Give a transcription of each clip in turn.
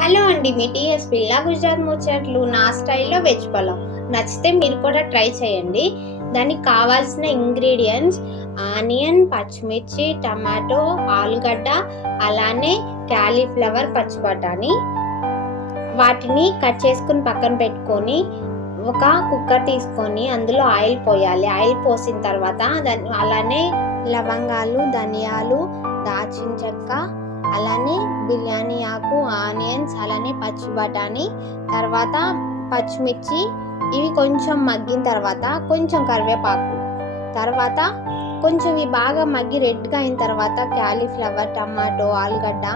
Hello అండి, మీ TS పిల్ల గుజరాత్ ముచ్చట్లు నా స్టైల్లో వెజ్ పలావ్. నచ్చితే మీరు కూడా ట్రై చేయండి. దానికి కావాల్సిన ఇంగ్రీడియంట్స్ ఆనియన్, పచ్చిమిర్చి, టమాటో, ఆలుగడ్డ, అలానే క్యాలీఫ్లవర్, పచ్చి బఠానీ. వాటిని కట్ చేసుకుని పక్కన పెట్టుకొని ఒక కుక్కర్ తీసుకొని అందులో ఆయిల్ పోయాలి. ఆయిల్ పోసిన తర్వాత అలానే లవంగాలు, ధనియాలు, దాల్చిన చెక్క, అలానే బిర్యానీ ఆకు, ఆనియన్స్, అలానే పచ్చి బఠానీ, తర్వాత పచ్చిమిర్చి, ఇవి కొంచెం మగ్గిన తర్వాత కొంచెం కరివేపాకు, తర్వాత కొంచెం ఇవి బాగా మగ్గి రెడ్గా అయిన తర్వాత క్యాలీఫ్లవర్, టమాటో, ఆలుగడ్డ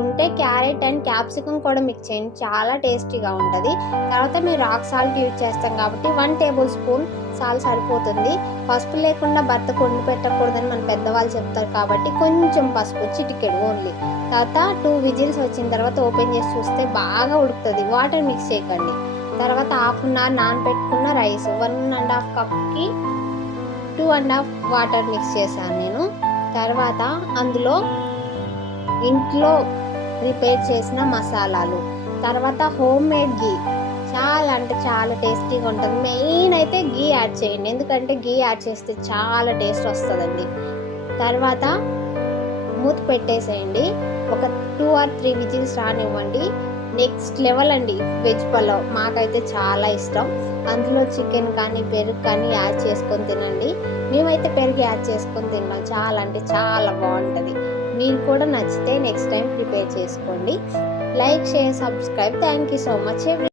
ఉంటే క్యారెట్ అండ్ క్యాప్సికమ్ కూడా మిక్స్ చేయండి, చాలా టేస్టీగా ఉంటుంది. తర్వాత మేము రాక్ సాల్ట్ యూజ్ చేస్తాం కాబట్టి 1 టేబుల్ స్పూన్ సాల్ట్ సరిపోతుంది. పసుపు లేకుండా భర్తకు వండి పెట్టకూడదని మన పెద్దవాళ్ళు చెప్తారు కాబట్టి కొంచెం పసుపు, చిటికెడు ఓన్లీ. తర్వాత 2 విజిల్స్ వచ్చిన తర్వాత ఓపెన్ చేసి చూస్తే బాగా ఉడుకుతుంది. వాటర్ మిక్స్ చేయకండి. తర్వాత హాఫ్ అన్ అవర్ నానబెట్టుకున్న రైస్ 1.5 కప్కి 2.5 వాటర్ మిక్స్ చేశాను నేను. తర్వాత అందులో ఇంట్లో ప్రిపేర్ చేసిన మసాలాలు, తర్వాత హోమ్ మేడ్ గీ, చాలా అంటే చాలా టేస్టీగా ఉంటుంది. మెయిన్ అయితే గీ యాడ్ చేయండి, ఎందుకంటే గీ యాడ్ చేస్తే చాలా టేస్ట్ వస్తుందండి. తర్వాత మూత పెట్టేసేయండి, ఒక 2 or 3 విజిల్స్ రానివ్వండి. నెక్స్ట్ లెవెల్ అండి వెజ్ పలావ్, మాకైతే చాలా ఇష్టం. అందులో చికెన్ కానీ పెరుగు కానీ యాడ్ చేసుకొని తినండి. మేమైతే పెరుగు యాడ్ చేసుకొని తిన్నాం, చాలా అంటే చాలా బాగుంటుంది. మీరు కూడా నచ్చితే నెక్స్ట్ టైం ప్రిపేర్ చేసుకోండి. Like, share, subscribe. Thank you so much.